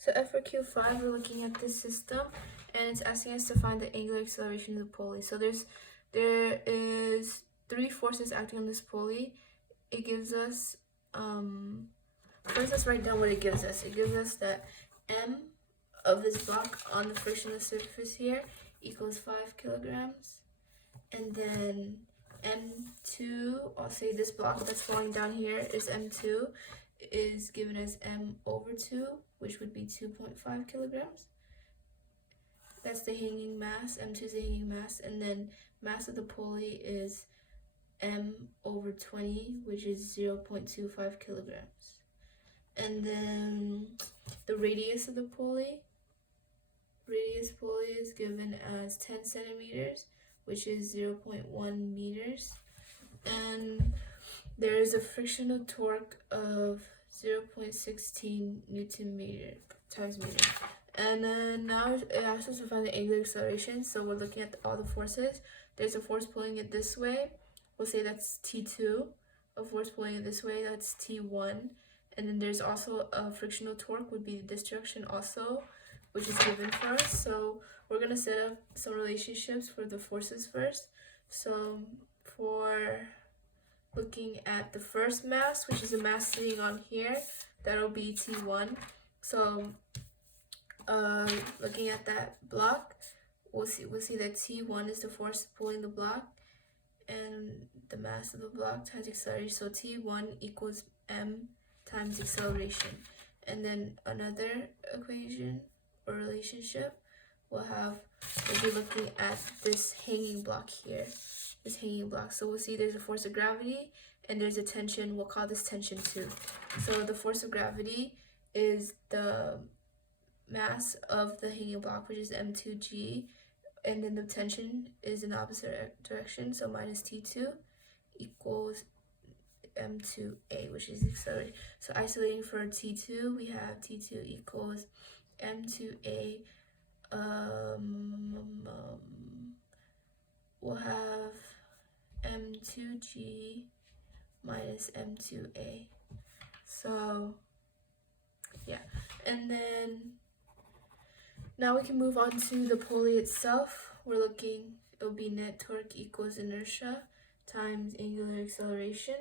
So F for Q5, we're looking at this system, and it's asking us to find the angular acceleration of the pulley. So there is three forces acting on this pulley. It gives us first let's write down what it gives us. It gives us that M of this block on the frictionless surface here equals 5 kilograms, and then M2, I'll say this block that's falling down here is M2, is given as M over 2, which would be 2.5 kilograms. That's the hanging mass. M2 is the hanging mass, and then mass of the pulley is M over 20, which is 0.25 kilograms. And then the radius of the pulley, is given as 10 centimeters, which is 0.1 meters. And there is a frictional torque of 0.16 Newton meter times meter. And then now it asks us to find the angular acceleration. So we're looking at all the forces. There's a force pulling it this way. We'll say that's T2. A force pulling it this way, that's T1. And then there's also a frictional torque, would be this direction also, which is given for us. So we're going to set up some relationships for the forces first. So for looking at the first mass, which is the mass sitting on here, that'll be T1. So looking at that block, we'll see that T1 is the force pulling the block, and the mass of the block times acceleration. So T1 equals M times acceleration. And then another equation or relationship we'll be looking at this hanging block here. This hanging block. So we'll see there's a force of gravity and there's a tension. We'll call this tension 2. So the force of gravity is the mass of the hanging block, which is M2G, and then the tension is in the opposite direction, so minus T2 equals M2A, which is acceleration. So isolating for T2, we have T2 equals M2A. We'll have M2G minus M2A. So yeah, and then now we can move on to the pulley itself. It'll be net torque equals inertia times angular acceleration.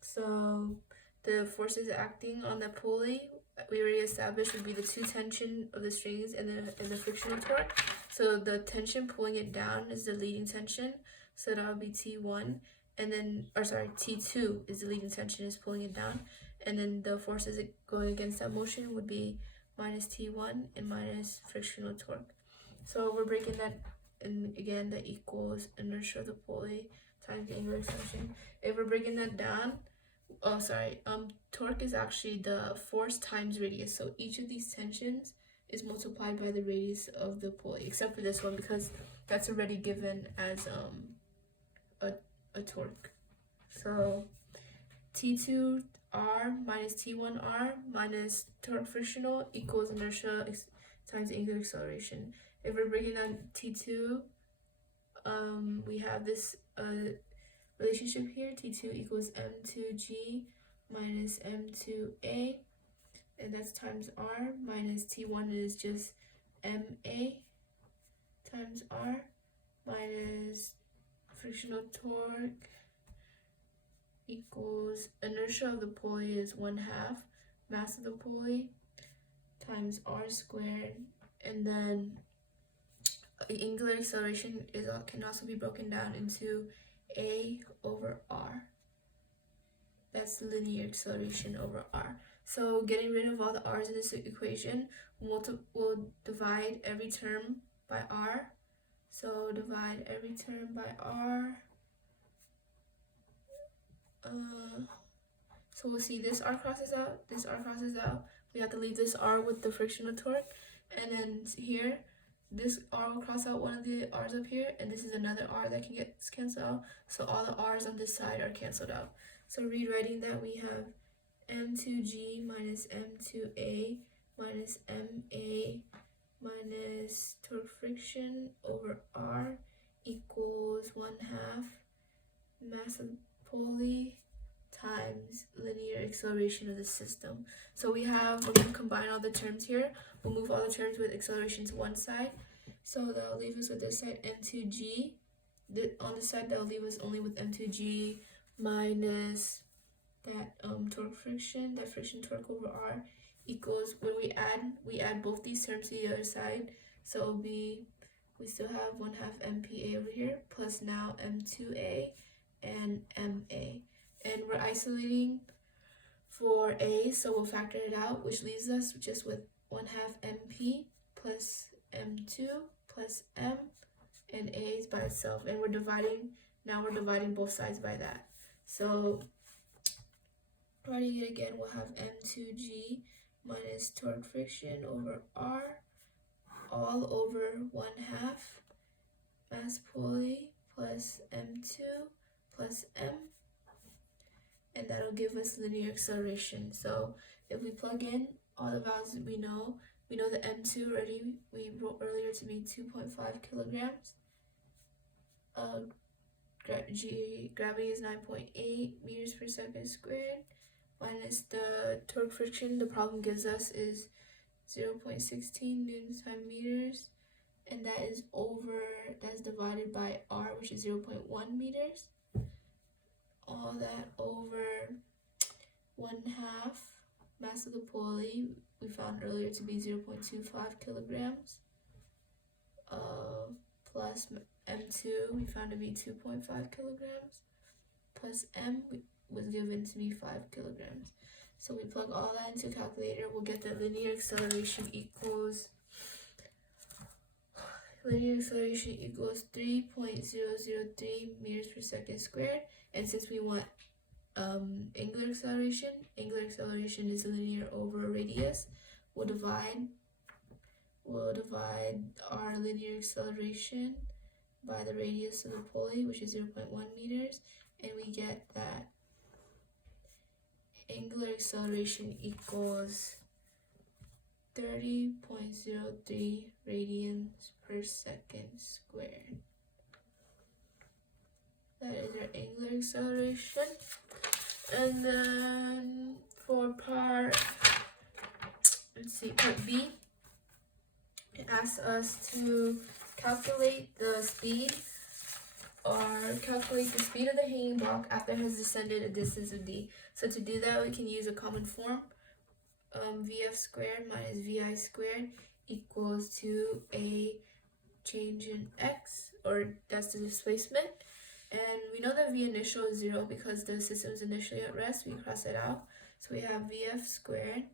So the forces acting on the pulley, we already established, would be the two tension of the strings and the frictional torque. So the tension pulling it down is the leading tension, so that would be T1, and then, T2 is the leading tension, is pulling it down, and then the forces going against that motion would be minus T1 and minus frictional torque. So we're breaking that, and again, that equals inertia of the pulley times the angular acceleration. If we're breaking that down, torque is actually the force times radius. So each of these tensions is multiplied by the radius of the pulley, except for this one because that's already given as a torque. So T2R minus T1R minus torque frictional equals inertia times angular acceleration. If we're breaking down T2, we have this relationship here. T2 equals M2G minus M2A, and that's times R, minus T1 is just MA times R, minus frictional torque equals inertia of the pulley is 1/2 mass of the pulley times R squared, and then angular acceleration can also be broken down into A over R. That's linear acceleration over R. So getting rid of all the R's in this equation, we'll divide every term by R. So divide every term by R. So we'll see this R crosses out, this R crosses out. We have to leave this R with the frictional torque. And then here, this R will cross out one of the R's up here, and this is another R that can get canceled out. So all the R's on this side are canceled out. So rewriting that, we have M2G minus M2A minus MA minus torque friction over R equals 1/2 mass of pulley times linear acceleration of the system. So we're going to combine all the terms here. We'll move all the terms with acceleration to one side. So that'll leave us with this side m2g. On this side, that'll leave us only with m2g minus that torque friction, that friction torque over r equals, when we add both these terms to the other side. So it'll be, we still have 1/2 MPa over here, plus now M2A and MA. And we're isolating for A, so we'll factor it out, which leaves us just with 1/2 MP plus M2 plus M, and A is by itself. And we're dividing both sides by that. So writing it again, we'll have M2G minus torque friction over R, all over 1/2 mass Pauli plus M2 plus M, and that'll give us linear acceleration. So if we plug in all the values that we know the M2 already, we wrote earlier to be 2.5 kilograms. Gravity is 9.8 meters per second squared, minus the torque friction the problem gives us is 0.16 newtons per meters, and that's divided by R, which is 0.1 meters. All that over 1/2 mass of the Pauli we found earlier to be 0.25 kilograms, plus M2 we found to be 2.5 kilograms, plus M was given to be 5 kilograms. So we plug all that into a calculator, we'll get that linear acceleration equals 3.003 meters per second squared. And since we want angular acceleration is linear over radius, we'll divide our linear acceleration by the radius of the Pauli, which is 0.1 meters, and we get that angular acceleration equals 30.03 radians per second squared. That is our angular acceleration. And then for part B, it asks us to calculate the speed of the hanging block after it has descended a distance of d. So to do that, we can use a common form. Vf squared minus vi squared equals to a change in x, or that's the displacement. And we know that v initial is 0 because the system is initially at rest. We cross it out. So we have Vf squared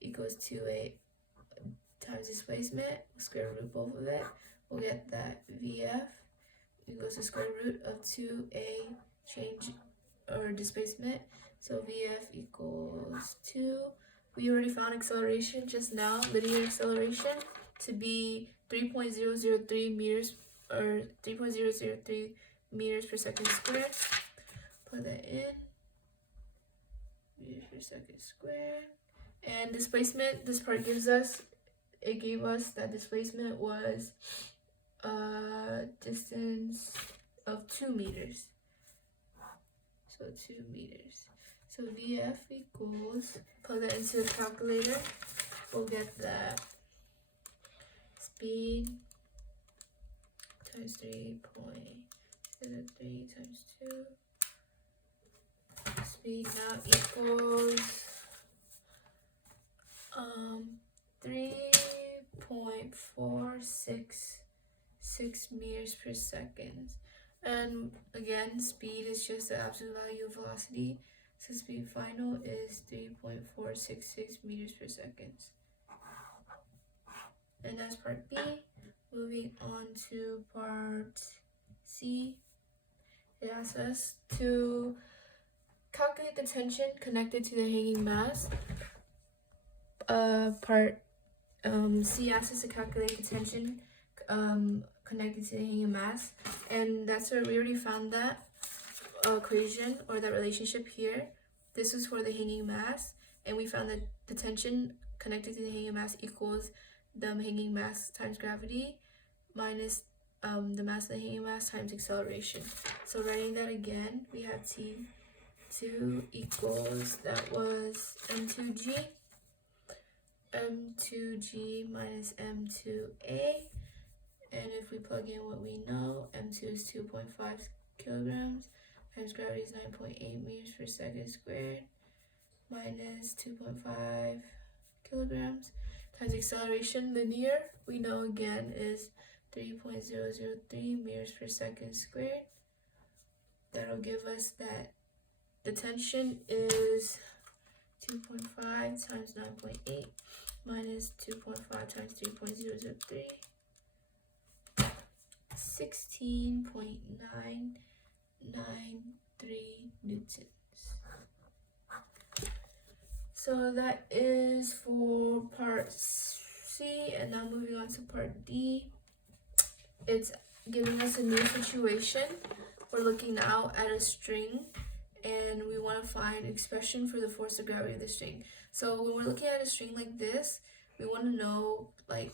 equals 2a times displacement, square root both of it. We'll get that Vf equals the square root of 2a change or displacement. So Vf equals 2. We already found acceleration just now, linear acceleration, to be 3.003 meters, or 3.003 meters per second squared. Put that in, meters per second squared. And displacement, this part gave us that displacement was a distance of 2 meters. So 2 meters. So Vf equals, plug that into the calculator, we'll get that speed times 3.03 times 2. Speed now equals 3.466 meters per second. And again, speed is just the absolute value of velocity. So speed final is 3.466 meters per second. And that's part B. Moving on to part C. It asks us to calculate the tension connected to the hanging mass. Part C asks us to calculate the tension connected to the hanging mass, and that's where we already found that equation, or that relationship here. This was for the hanging mass, and we found that the tension connected to the hanging mass equals the hanging mass times gravity minus the mass of the hanging mass times acceleration. So writing that again, we have T 2 equals, that was m2g. m2g minus m2a. And if we plug in what we know, m2 is 2.5 kilograms times gravity is 9.8 meters per second squared minus 2.5 kilograms times acceleration linear, we know again is 3.003 meters per second squared. That'll give us that the tension is 2.5 times 9.8 minus 2.5 times 3.003. 16.993 newtons. So that is for part C, and now moving on to part D. It's giving us a new situation. We're looking now at a string, and we want to find expression for the force of gravity of the string. So when we're looking at a string like this, we want to know, like,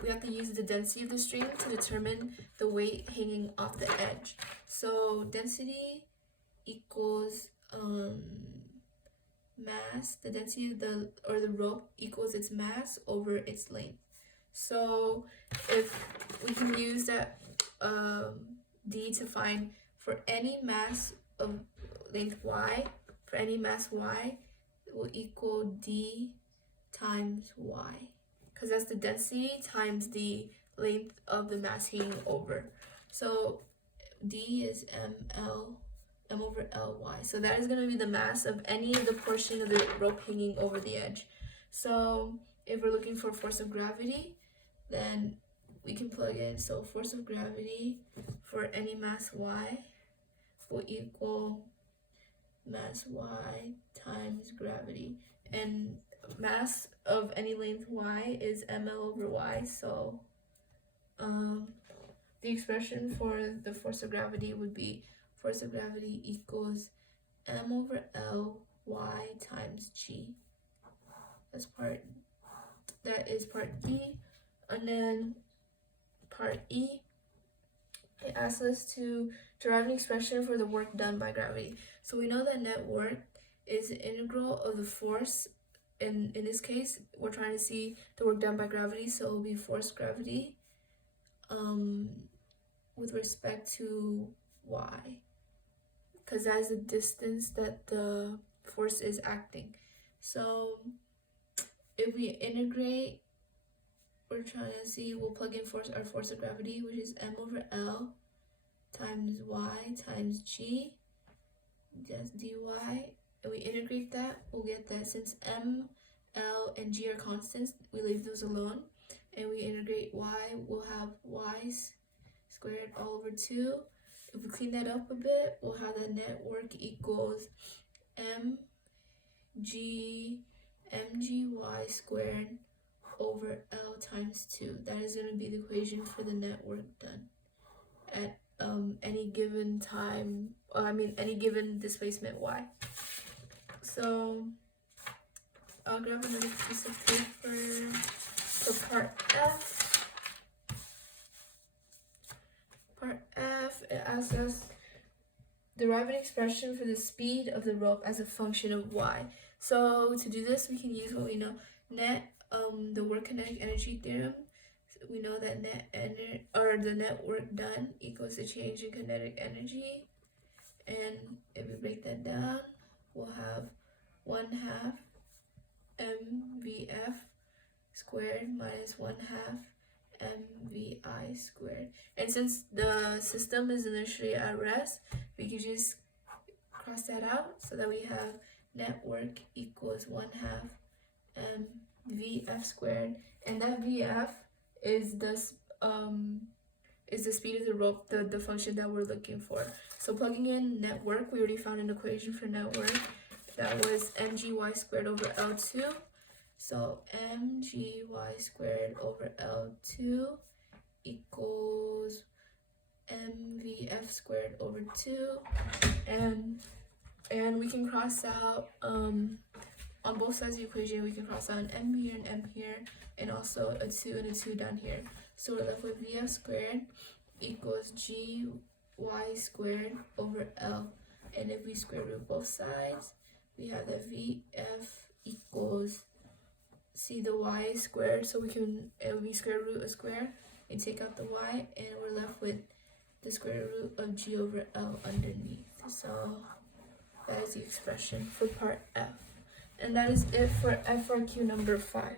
we have to use the density of the string to determine the weight hanging off the edge. So density equals mass, the density of the rope equals its mass over its length. So if we can use that D to find for any mass of length y, for any mass y, it will equal D times y, because that's the density times the length of the mass hanging over. So D is m over ly. So that is going to be the mass of any of the portion of the rope hanging over the edge. So if we're looking for force of gravity, then we can plug in. So force of gravity for any mass y will equal mass y times gravity, and mass of any length y is ml over y. So the expression for the force of gravity would be force of gravity equals m over l y times g. That is part D. And then part E, it asks us to derive an expression for the work done by gravity. So we know that net work is the integral of the force. In this case, we're trying to see the work done by gravity, so it will be force gravity with respect to y, because that is the distance that the force is acting. So if we integrate, we're trying to see, we'll plug in our force of gravity, which is m over l times y times g, just dy, and we integrate that, we'll get that since m, l, and g are constants, we leave those alone, and we integrate y, we'll have y squared all over 2. If we clean that up a bit, we'll have the net work equals mgy squared over L times 2. That is going to be the equation for the net work done at any given time, any given displacement y. So I'll grab another piece of paper for part F. Part F, it asks us derive an expression for the speed of the rope as a function of y. So to do this, we can use what we know, the work kinetic energy theorem. We know that the net work done equals the change in kinetic energy, and if we break that down, we'll have 1/2 mvf squared minus 1/2 mvi squared. And since the system is initially at rest, we can just cross that out so that we have net work equals 1/2 mvf squared, and that vf is the speed of the rope, the function that we're looking for. So plugging in net work, we already found an equation for net work. That was mgy squared over L2. So mgy squared over L2 equals mvf squared over 2, and we can cross out on both sides of the equation. We can cross out an m here and m here, and also a 2 and a 2 down here. So we're left with vf squared equals gy squared over L And if we square root both sides, we have that VF equals, see the y squared, so we square root a square and take out the y, and we're left with the square root of g over L underneath. So that is the expression for part F. And that is it for FRQ number 5.